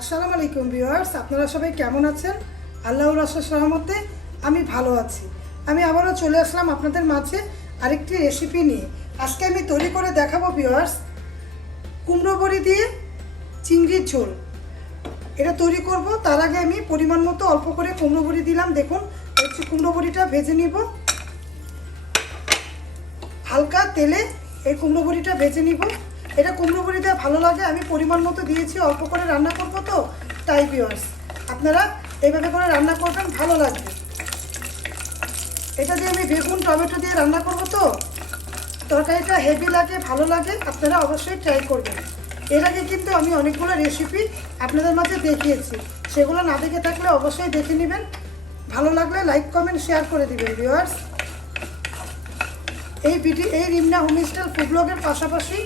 আসসালামু আলাইকুম ভিউয়ার্স, আপনারা সবাই কেমন আছেন? আল্লাহর আশার সহমতে আমি ভালো আছি। আমি আবারও চলে আসলাম আপনাদের মাঝে আরেকটি রেসিপি নিয়ে। আজকে আমি তৈরি করে দেখাবো ভিউয়ার্স, কুমড়ো বড়ি দিয়ে চিংড়ির ঝোল। এটা তৈরি করব, তার আগে আমি পরিমাণ মতো অল্প করে কুমড়ো বড়ি দিলাম। দেখুন, হচ্ছে কুমড়ো বড়িটা ভেজে নিব। হালকা তেলে এই কুমড়ো বড়িটা ভেজে নিব। এটা কুমড়ো বড়ি দেওয়া ভালো লাগে, আমি পরিমাণ মতো দিয়েছি, অল্প করে রান্না করব তো, তাই ভিউয়ার্স আপনারা এইভাবে করে রান্না করবেন, ভালো লাগবে। এটা দিয়ে আমি বেগুন, টমেটো দিয়ে রান্না করব তো, তরকারিটা হেভি লাগে, ভালো লাগে, আপনারা অবশ্যই ট্রাই করবেন। এর আগে কিন্তু আমি অনেকগুলো রেসিপি আপনাদের মাঝে দেখিয়েছি, সেগুলো না দেখে থাকলে অবশ্যই দেখে নেবেন। ভালো লাগলে লাইক কমেন্ট শেয়ার করে দিবেন ভিউয়ার্স এই বিডি এই রিমনা হোমস্টাইল ফুড ব্লগের পাশাপাশি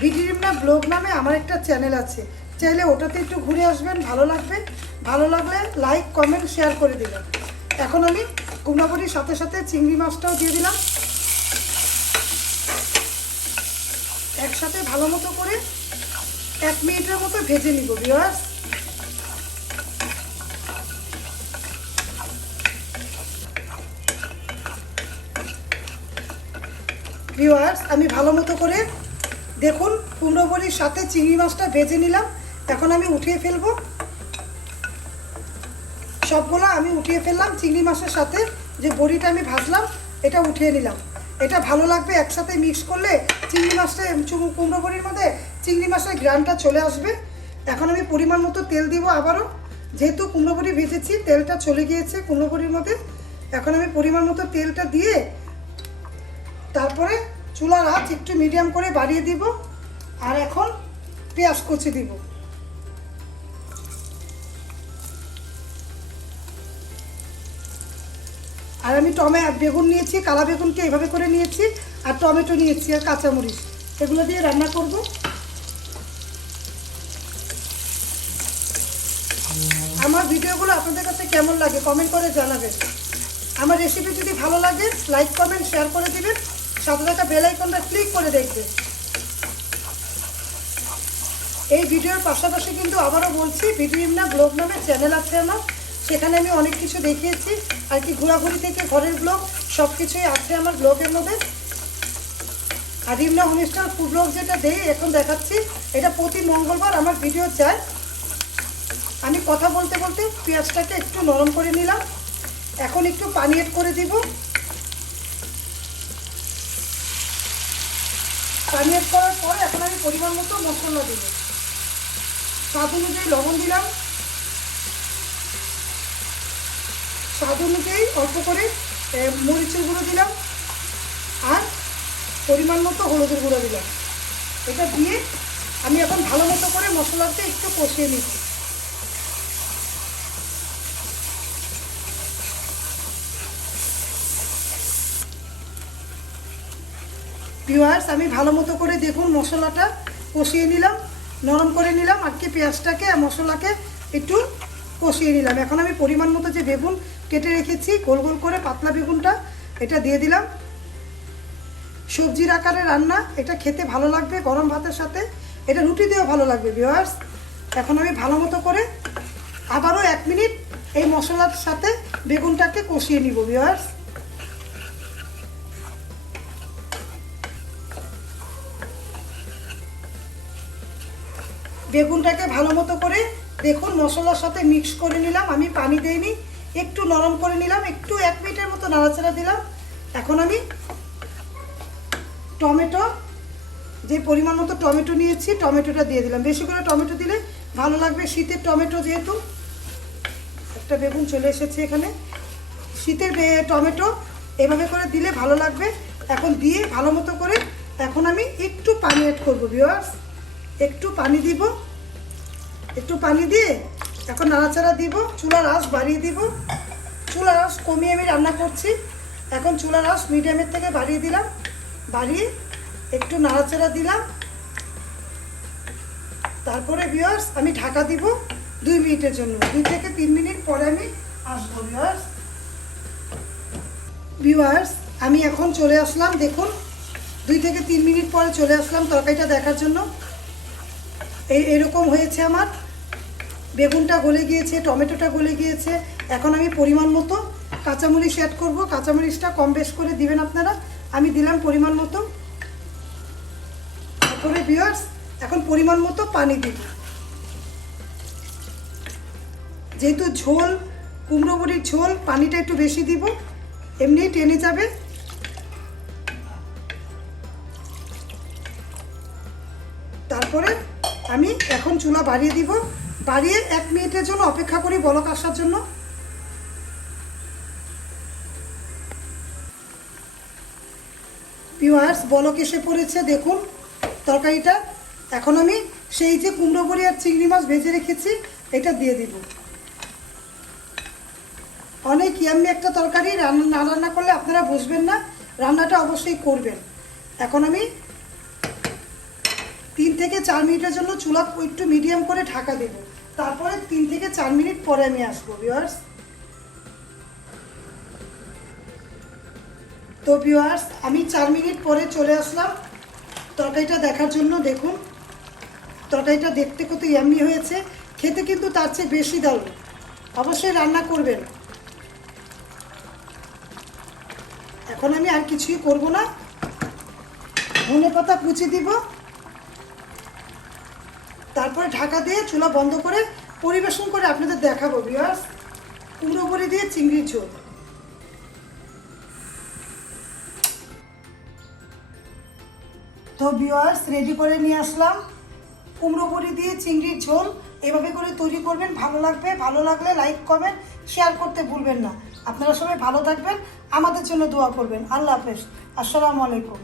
বিডি রিমনা ব্লগ নামে আমার একটা চ্যানেল আছে। চাইলে ওটাতে একটু ঘুরে আসবেন, ভালো লাগবে। ভালো লাগলে লাইক, কমেন্ট, শেয়ার করে দিবেন। এখন আমি কুমড়াবড়ির সাথে সাথে চিংড়ি মাছটাও দিয়ে দিলাম। একসাথে ভালো মতো করে এক মিনিটের মতো ভেজে নিব ভিওয়ার্স ভিউয়ার্স আমি ভালো মতো করে দেখুন, কুমড়ো বড়ির সাথে চিংড়ি মাছটা ভেজে নিলাম। এখন আমি উঠিয়ে ফেলব। সবগুলো আমি উঠিয়ে ফেললাম চিংড়ি মাছের সাথে। যে বড়িটা আমি ভাজলাম, এটা উঠিয়ে নিলাম। এটা ভালো লাগবে একসাথে মিক্স করলে চিংড়ি মাছটা কুমড়ো বড়ির মধ্যে চিংড়ি মাছের গ্রানটা চলে আসবে। এখন আমি পরিমাণ মতো তেল দিব আবারও। যেহেতু কুমড়ো বড়ি ভেজেছি, তেলটা চলে গিয়েছে কুমড়ো বড়ির মধ্যে। এখন আমি পরিমাণ মতো তেলটা দিয়ে তারপরে চুলার আঁচ একটু মিডিয়াম করে বাড়িয়ে দিব, আর এখন পেঁয়াজ কুচি দিব। আর আমি টমে বেগুন নিয়েছি, কালা বেগুনকে এভাবে করে নিয়েছি, আর টমেটো নিয়েছি, আর কাঁচামরিচ। এগুলো দিয়ে রান্না করব। আমার ভিডিওগুলো আপনাদের কাছে কেমন লাগে কমেন্ট করে জানাবেন। আমার রেসিপি যদি ভালো লাগে লাইক কমেন্ট শেয়ার করে দিবেন। সাথে থাকা বেল আইকনটা ক্লিক করে দেখবেন এই ভিডিওর পাশাপাশি কিন্তু আবারও বলছি ভিডিও না ব্লগ নামে চ্যানেল আছে আমার। সেখানে আমি অনেক কিছু দেখিয়েছি, আর কি ঘোরাঘুরি থেকে ঘরের ব্লগ সব কিছুই আছে আমার ব্লগের মধ্যে। আর রিমনা হোমস্টার ফুড ব্লগ যেটা দেই, এখন দেখাচ্ছি, এটা প্রতি মঙ্গলবার আমার ভিডিও চায় আমি কথা বলতে বলতে পেঁয়াজটাকে একটু নরম করে নিলাম। এখন একটু পানি এড করে দিব। পানি করার পর এখন আমি পরিমাণ মতো মশলা দেব। স্বাদ অনুযায়ী লবণ দিলাম। স্বাদ অনুযায়ী অল্প করে মরিচের গুঁড়ো দিলাম আর পরিমাণ মতো হলুদের গুঁড়ো দিলাম। এটা দিয়ে আমি এখন ভালো মতো করে মশলাতে একটু কষিয়ে নিচ্ছি। ভিউয়ার্স আমি ভালো মতো করে দেখুন মশলাটা কষিয়ে নিলাম, নরম করে নিলাম, আর কি পেঁয়াজটাকে আর মশলাকে একটু কষিয়ে নিলাম। এখন আমি পরিমাণ মতো যে বেগুন কেটে রেখেছি, গোল গোল করে পাতলা বেগুনটা এটা দিয়ে দিলাম। সবজির আকারে রান্না, এটা খেতে ভালো লাগবে গরম ভাতের সাথে, এটা রুটি দিয়েও ভালো লাগবে ভিউয়ার্স এখন আমি ভালো মতো করে আবারও এক মিনিট এই মশলার সাথে বেগুনটাকে কষিয়ে নিব ভিউয়ার্স বেগুনটাকে ভালো মতো করে দেখুন, মশলার সাথে মিক্স করে নিলাম। আমি পানি দেইনি, একটু নরম করে নিলাম, একটু এক মিনিটের মতো নাড়াচাড়া দিলাম। এখন আমি টমেটো, যে পরিমাণ মতো টমেটো নিয়েছি, টমেটোটা দিয়ে দিলাম। বেশি করে টমেটো দিলে ভালো লাগবে। শীতের টমেটো যেহেতু, একটা বেগুন চলে এসেছে এখানে। শীতের টমেটো এভাবে করে দিলে ভালো লাগবে। এখন দিয়ে ভালো মতো করে, এখন আমি একটু পানি অ্যাড করব ভিওয়ার্স একটু পানি দিব। একটু পানি দিয়ে এখন নাড়াচাড়া দিব। চুলার আঁচ বাড়িয়ে দিব। চুলার আঁচ কমিয়ে আমি রান্না করছি। এখন চুলার আঁচ মিডিয়ামের থেকে বাড়িয়ে দিলাম। বাড়িয়ে একটু নাড়াচাড়া দিলাম। তারপরে ভিওয়ার্স আমি ঢাকা দিব দুই মিনিটের জন্য। দুই থেকে তিন মিনিট পরে আমি আসব ভিওয়ার্স ভিউয়ার্স আমি এখন চলে আসলাম, দেখুন। দুই থেকে তিন মিনিট পরে চলে আসলাম তরকারিটা দেখার জন্য। এই এরকম হয়েছে আমার। বেগুনটা গলে গিয়েছে, টমেটোটা গলে গিয়েছে। এখন আমি পরিমাণ মতো কাঁচামরিচ অ্যাড করব। কাঁচামরিচটা কম বেশ করে দিবেন আপনারা। আমি দিলাম পরিমাণ মতো। তারপরে বিয়ার্স এখন পরিমাণ মতো পানি দিব যেহেতু ঝোল, কুমড়ো বড়ির ঝোল, পানিটা একটু বেশি দিব এমনি টেনে যাবে। আমি এখন চুলা বাড়িয়ে দিব। বাড়িয়ে এক মিনিটের জন্য অপেক্ষা করি বলক আসার জন্য। পিওয়ার্স বলক এসে পড়েছে, দেখুন তরকারিটা। এখন আমি সেই যে কুমড়ো বড়ি আর চিংড়ি মাছ ভেজে রেখেছি, এটা দিয়ে দিব। অনেক ইয়াম্মি একটা তরকারি, রান্না না রান্না করলে আপনারা বুঝবেন না, রান্নাটা অবশ্যই করবেন। এখন আমি থেকে চার মিনিটের জন্য চুলা একটু মিডিয়াম করে ঢাকা দেব। তারপরে তিন থেকে চার মিনিট পরে আমি আসব ভিওয়ার্স তো ভিওয়ার্স আমি চার মিনিট পরে চলে আসলাম। তরকারিটা দেখার জন্য দেখুন। তরকারিটা দেখতে কত ইয়াম্মি হয়েছে। খেতে কিন্তু তার চেয়ে বেশি দারুণ। অবশ্যই রান্না করবেন। এখন আমি আর কিছুই করব না। ধনে পাতা কুচি দিব। তারপরে ঢাকা দিয়ে চুলা বন্ধ করে পরিবেশন করে আপনাদের দেখাবো বিয়ার্স কুমড়ো বড়ি দিয়ে চিংড়ির ঝোল। তো বিয়ার্স রেডি করে নিয়ে আসলাম। কুমড়ো বড়ি দিয়ে চিংড়ির ঝোল এভাবে করে তৈরি করবেন, ভালো লাগবে। ভালো লাগলে লাইক করবেন শেয়ার করতে ভুলবেন না। আপনারা সবাই ভালো থাকবেন, আমাদের জন্য দোয়া করবেন। আল্লাহ হাফেজ। আসসালামু আলাইকুম।